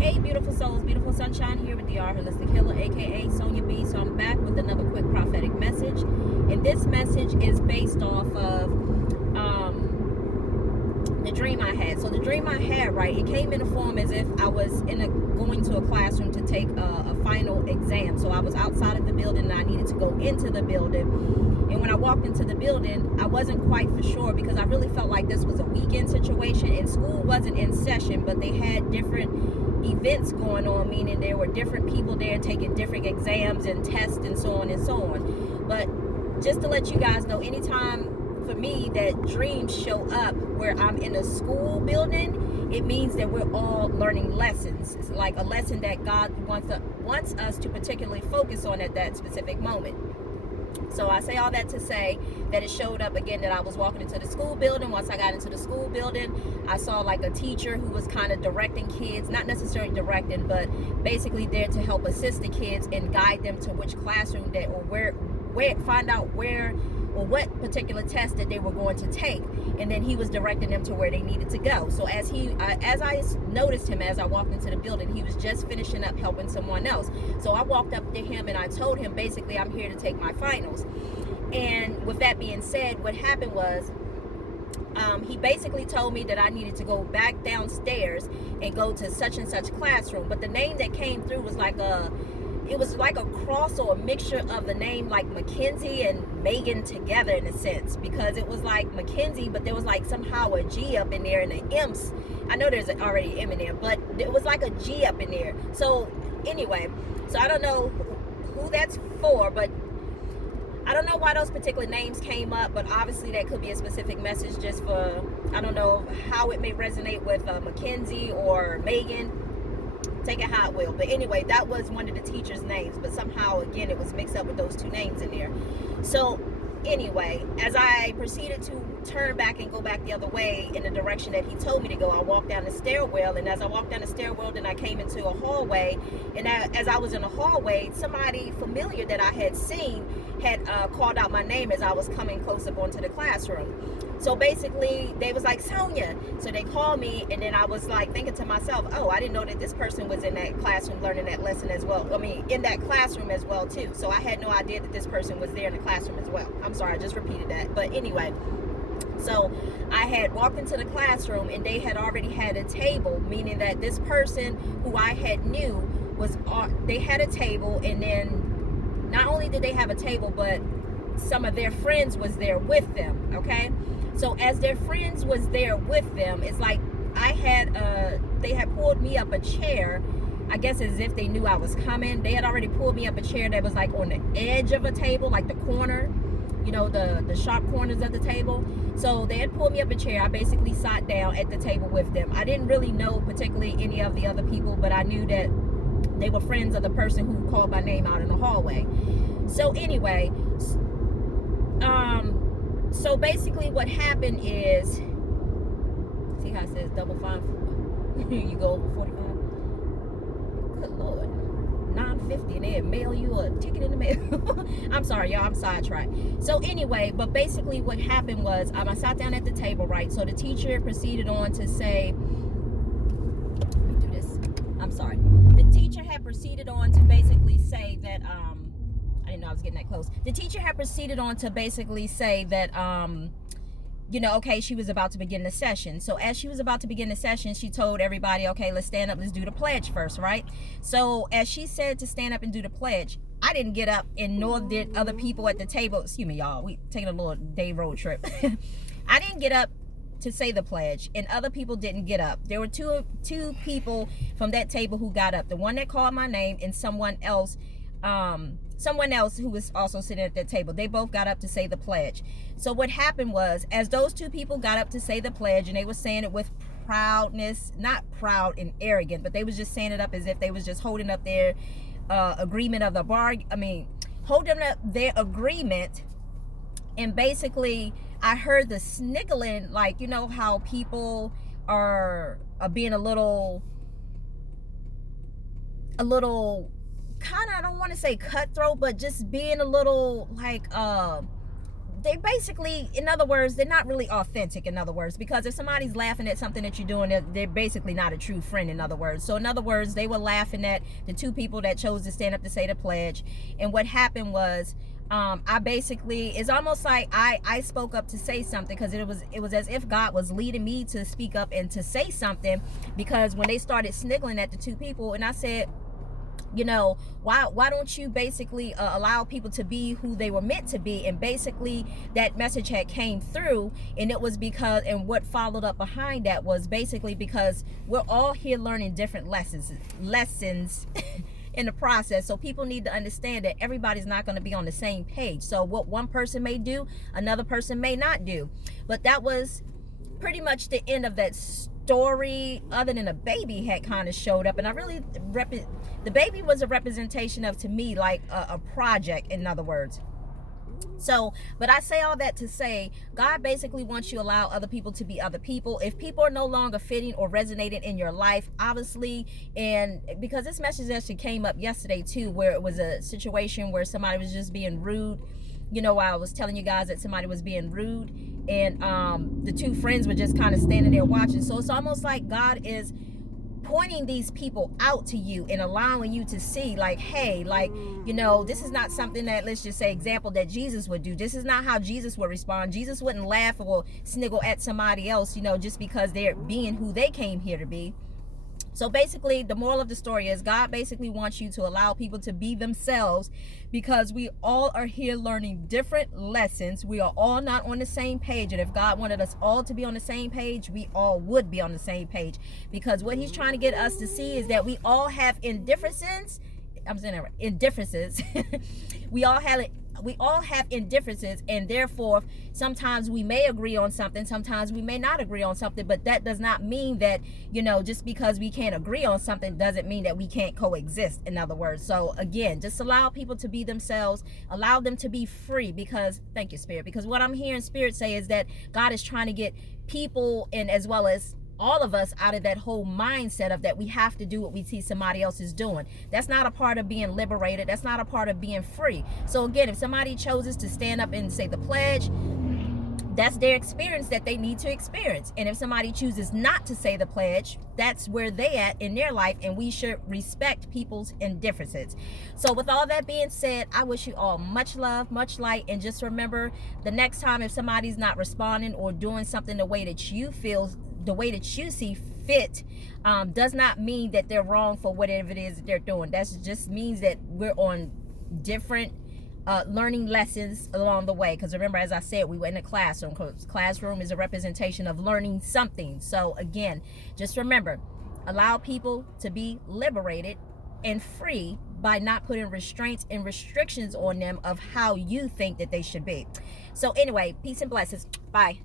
Hey, beautiful souls, beautiful sunshine here with the Holistic Healer, aka Sonia B. So I'm back with another quick prophetic message, and this message is based off of the dream I had. So the dream I had, right, it came in a form as if I was going to a classroom to take a final exam. So I was outside of the building and I needed to go into the building. And when I walked into the building, I wasn't quite for sure because I really felt like this was a weekend situation and school wasn't in session, but they had different events going on, meaning there were different people there taking different exams and tests and so on and so on. But just to let you guys know, anytime for me that dreams show up where I'm in a school building, it means that we're all learning lessons. It's like a lesson that God wants us to particularly focus on at that specific moment. So I say all that to say that it showed up again that I was walking into the school building. Once I got into the school building, I saw like a teacher who was kind of directing kids, not necessarily directing, but basically there to help assist the kids and guide them to which classroom that or where find out where or what particular test that they were going to take, and then he was directing them to where they needed to go. So as I noticed him as I walked into the building, he was just finishing up helping someone else. So I walked up to him and I told him basically I'm here to take my finals. And with that being said, what happened was he basically told me that I needed to go back downstairs and go to such and such classroom, but the name that came through was like a cross or a mixture of the name like Mackenzie and Megan together in a sense, because it was like Mackenzie, but there was like somehow a G up in there and the M's. I know there's already an M in there, but it was like a G up in there. So anyway, so I don't know who that's for, but I don't know why those particular names came up, but obviously that could be a specific message just for, I don't know how it may resonate with Mackenzie or Megan. Take it how it will. But anyway, that was one of the teacher's names, but somehow again it was mixed up with those two names in there. So anyway, as I proceeded to turn back and go back the other way in the direction that he told me to go, I walked down the stairwell, and as I walked down the stairwell, then I came into a hallway, and as I was in the hallway, somebody familiar that I had seen had called out my name as I was coming close up onto the classroom. So basically, they was like, Sonia. So they called me, and then I was like thinking to myself, oh, I didn't know that this person was in that classroom learning that lesson as well. I mean, in that classroom as well, too. So I had no idea that this person was there in the classroom as well. I'm sorry, I just repeated that. But anyway, so I had walked into the classroom, and they had already had a table, meaning that this person who I had knew they had a table, and then not only did they have a table, but some of their friends was there with them, okay? So as their friends was there with them, it's like they had pulled me up a chair, I guess as if they knew I was coming. They had already pulled me up a chair that was like on the edge of a table, like the corner, you know, the sharp corners of the table. So they had pulled me up a chair. I basically sat down at the table with them. I didn't really know particularly any of the other people, but I knew that they were friends of the person who called my name out in the hallway. So anyway, so basically what happened is, see how it says double fine? You go over 45? Good Lord. $9.50 and they'll mail you a ticket in the mail. I'm sorry, y'all, I'm sidetracked. So anyway, but basically what happened was, I sat down at the table, right? So the teacher proceeded on to say, let me do this. I'm sorry. The teacher had proceeded on to basically say that, I didn't know I was getting that close. The teacher had proceeded on to basically say that, you know, okay, she was about to begin the session. So as she was about to begin the session, she told everybody, okay, let's stand up, let's do the pledge first, right? So as she said to stand up and do the pledge, I didn't get up, and nor did other people at the table. Excuse me, y'all, we taking a little day road trip. I didn't get up to say the pledge, and other people didn't get up. There were two people from that table who got up. The one that called my name and someone else who was also sitting at that table. They both got up to say the pledge. So what happened was, as those two people got up to say the pledge, and they were saying it with proudness, not proud and arrogant, but they was just saying it up as if they was just holding up their agreement of the holding up their agreement. And basically I heard the sniggling, like, you know how people are being a little kind of, I don't want to say cutthroat, but just being a little like they basically, in other words, they're not really authentic, in other words, because if somebody's laughing at something that you're doing, they're basically not a true friend, in other words. So in other words, they were laughing at the two people that chose to stand up to say the pledge. And what happened was, I basically, it's almost like I spoke up to say something, because it was as if God was leading me to speak up and to say something, because when they started sniggling at the two people, and I said, you know, why don't you basically allow people to be who they were meant to be? And basically that message had came through, and it was because, and what followed up behind that was basically because we're all here learning different lessons in the process. So people need to understand that everybody's not going to be on the same page. So what one person may do, another person may not do. But that was pretty much the end of that story, other than a baby had kind of showed up. And I really, the baby was a representation of, to me, like a project, in other words. So, but I say all that to say, God basically wants you to allow other people to be other people. If people are no longer fitting or resonating in your life, obviously, and because this message actually came up yesterday too, where it was a situation where somebody was just being rude. You know, I was telling you guys that somebody was being rude, and the two friends were just kind of standing there watching. So it's almost like God is pointing these people out to you and allowing you to see, like, hey, like, you know, this is not something that, let's just say, example, that Jesus would do. This is not how Jesus would respond. Jesus wouldn't laugh or sniggle at somebody else, you know, just because they're being who they came here to be. So basically, the moral of the story is God basically wants you to allow people to be themselves, because we all are here learning different lessons. We are all not on the same page. And if God wanted us all to be on the same page, we all would be on the same page. Because what he's trying to get us to see is that we all have indifferences. I'm saying that right. Indifferences. we all have indifferences, and therefore sometimes we may agree on something, sometimes we may not agree on something, but that does not mean that, you know, just because we can't agree on something doesn't mean that we can't coexist, in other words. So again, just allow people to be themselves, allow them to be free, because, thank you, Spirit, because what I'm hearing Spirit say is that God is trying to get people, and as well as all of us, out of that whole mindset of that we have to do what we see somebody else is doing. That's not a part of being liberated. That's not a part of being free. So again, if somebody chooses to stand up and say the pledge, that's their experience that they need to experience. And if somebody chooses not to say the pledge, that's where they at in their life, and we should respect people's indifferences. So with all that being said, I wish you all much love, much light, and just remember, the next time if somebody's not responding or doing something the way that you feel, the way that you see fit, does not mean that they're wrong for whatever it is that they're doing. That just means that we're on different learning lessons along the way. Because remember, as I said, we were in a classroom, because classroom is a representation of learning something. So again, just remember, allow people to be liberated and free by not putting restraints and restrictions on them of how you think that they should be. So anyway, peace and blessings. Bye.